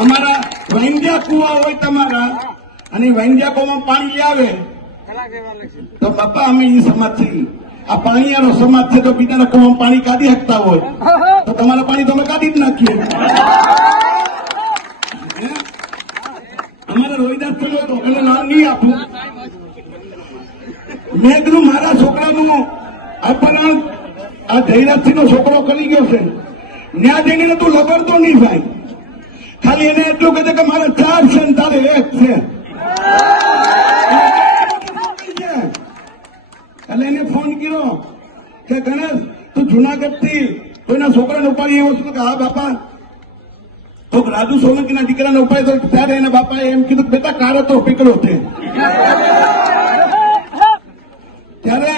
અમારા વૈંધ્યા કુવા હોય તમારા, અને વૈંધ્યા કુવામાં પાણી આવે, તો બાપા, અમે એ સમાજ છીએ. આ પાણીયાનો સમાજ છે, તો બીજાના કુવામાં પાણી કાઢી શકતા હોય. તો તમારા પાણી તમે કાઢી જ નાખીએ? અમારે રોહિદાસ થયો તો એને નામ નહીં આપું. મેં કીધું, મારા છોકરાનું અપહરણ, આ ધૈરાજસિંહ નો છોકરો કરી ગયો છે. ત્યાં જઈને તું લગડતો નહીં ભાઈ. ખાલી એને એટલું છે કે મારે ચાર છે એક છે. એટલે એને ફોન કર્યો કે ગણેશ, તું જુનાગઢથી કોઈના છોકરાને ઉપાડી એવો છું? કે હા બાપા. તો રાજુ સોલંકીના દીકરાને ઉપાડી તો ત્યારે એના બાપાએ એમ કીધું બેટા કારો તો પીકડો છે. ત્યારે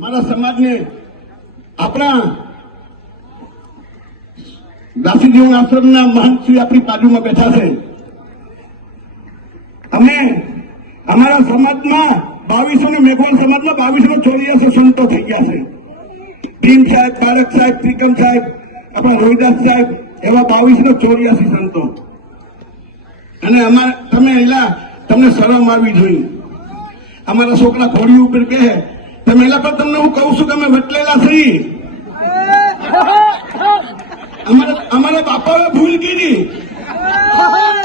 મારા સમાજને આપણા દાસી આશ્રમના મહંત શ્રી આપણી બાજુમાં બેઠા છે. અમે અમારા સમાજમાં બાવીસો ને મેઘવાલ સમાજમાં બાવીસો ને ચોર્યાસી સંતો થઈ ગયા છે. ભીમ સાહેબ બાળક સાહેબ ત્રિકમ સાહેબ, આપણા રોહિદાસ સાહેબ, એવા બાવીસો ને ચોર્યાસી સંતો. અને અમારા, તમે એલા, તમને શરમ આવી જોઈએ અમારા છોકરા ઘોડી ઉપર બે તમે એલા પણ તમને હું કહું છું કે અમે વટલેલા છીએ. અમારા અમારા બાપાએ ભૂલ કરી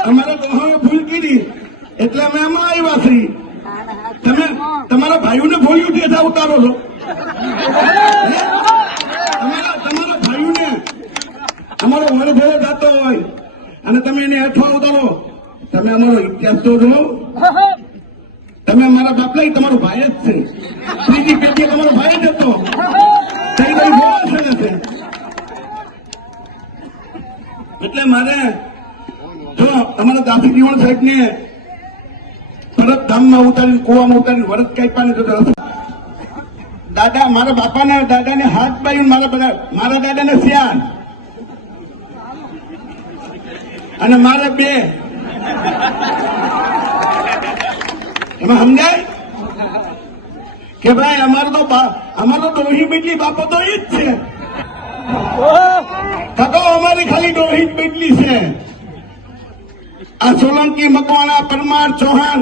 અમારા દોહાએ ભૂલ કરી એટલે અમે આમાં આવ્યા છીએ. તમે તમારા ભાઈઓને ભોળ્યું તે ઉતારો છો. તમારા ભાઈઓને અમારો વડ ભેળો જતો હોય અને તમે એને હેઠળ ઉતારો. તમે અમારો ઇતિહાસ તો જો તમે અમારા બાપલા તમારો ભાઈ જ છે. ત્રીજી પેઢી તમારો ભાઈ જ હતો. તઈ બોલો છે. એટલે મારે જો અમારા દાસી જીવન સાહેબ ને પરત ધામમાં ઉતારીને, કુવામાં ઉતારીને વરત કાપ્યાની તો દાદા, મારા બાપાના દાદાને હાથ બાઈ મારા બધા, મારા દાદાને શ્યાન અને મારે બે. એમાં સમજાય? કે ભાઈ, અમારો તો અમારો તો બીટલી બાપો તો એ જ છે. અમારી ખાલી ડોહી જ બીટલી છે. આ સોલંકી મકવાણા, પરમાર ચૌહાણ,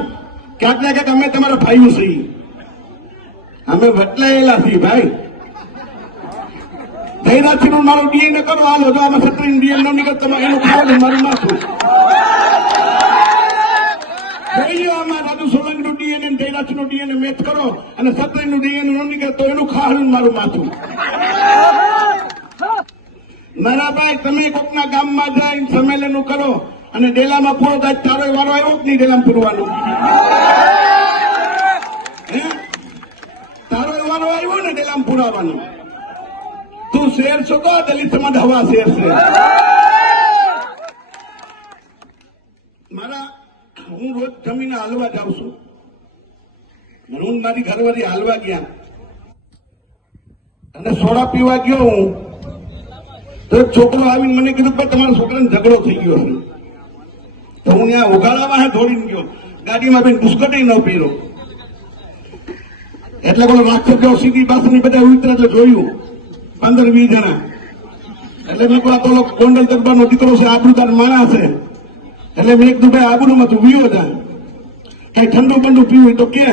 ક્યાંક ને ક્યાંક અમે તમારા ભાઈઓ છીએ. અમે વટલાયેલા છીએ, ભાઈ. ધૈરાથી નું મારું ડીએનએ કરો, હાલો, જો આમાં સત્રી ડીએન નો નીકળ તમે એનું ખાવ મારું માથું જોઈ આમાં રાજુ સોલંકી નું ડીએનએ ડીએનએ મેચ કરો અને સત્રી નું ડીએનએ નો નીકળે તો એનું ખાવું મારું માથું. મારા ભાઈ, તમે કોકના ગામમાં જઈને સંમેલન કરો અને ડેલામાં પૂરો થાય તારો વારો આવ્યો જ નહીં ડેલામાં પૂરવાનું? તારો વારો આવ્યો ને ડેલામાં પૂરાવાનો તું શેર છો તો દલિત સમાજ હવા શેર છે. મારા, હું રોજ જમીને હાલવા જાઉં છું. હું મારી ઘરવાળી હાલવા ગયા. અને સોડા પીવા ગયો હું. તો છોકરો આવીને મને કીધું કે તમારા છોકરાને ઝઘડો થઈ ગયો છે. તો હું ત્યાં ઉઘાડામાં દોડીને ગયો. ગાડીમાં બેન બુસ્કટ ન પીરો એટલે બોલો, રાક્ષસ ગયો સીધી પાસેની બધા ઉતરા એટલે જોયું. પંદર વીસ જણા. એટલે મેં કહ્યું તો ગોંડલ દરબારનો દીકરો છે, આબરૂદાર માણસ છે. એટલે મેં કીધું, ભાઈ આબુનું તું વીયો જા. કઈ ઠંડુ બંડુ પીવું તો કે.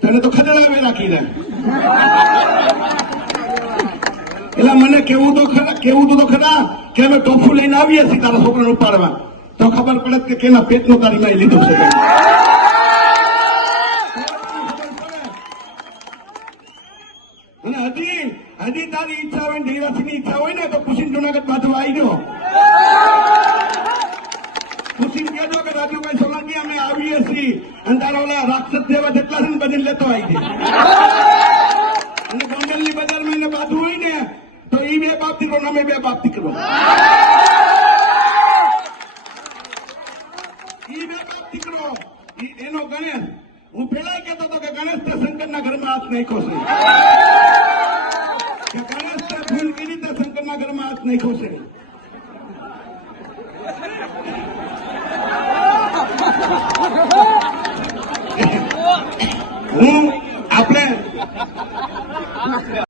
તને તો ખદડાવે રાખી દે એટલે મને કેવું તો ખરા કેવું તો ખરા કે અમે ટોફું લઈને આવીએ છીએ તારા છોકરાને ઉપાડવા. તો ખબર પડે કે કેના પેટનો તારી માય લીધું છે. અને હજી હજી તારી ઈચ્છા હોય ધીરાસીની ઈચ્છા હોય ને તો કુશીન જુનાગઢ બાજુ આવી ગયો. કુશીન કહેજો કે રાજુભાઈ સોલંકી, અમે આવીએ છીએ અને તારા ઓલા રાક્ષસ જેવા જેટલા છે ને બધી લેતો આવી ગયો અને ગોંડલની બજારમાં એને બાજુ હોય ને તો ઈ બે બાપ દીકરો ને અમે બે બાપ દીકરો ઈ બે બાપ દીકરો એનો ગણેશ. હું પેલા કેતો હતો કે ગણેશ તે શંકરના ઘરમાં હાથ નાખ્યો છે. ગણેશ તે ભૂલ કરી તે શંકરના ઘરમાં હાથ નાખ્યો છે.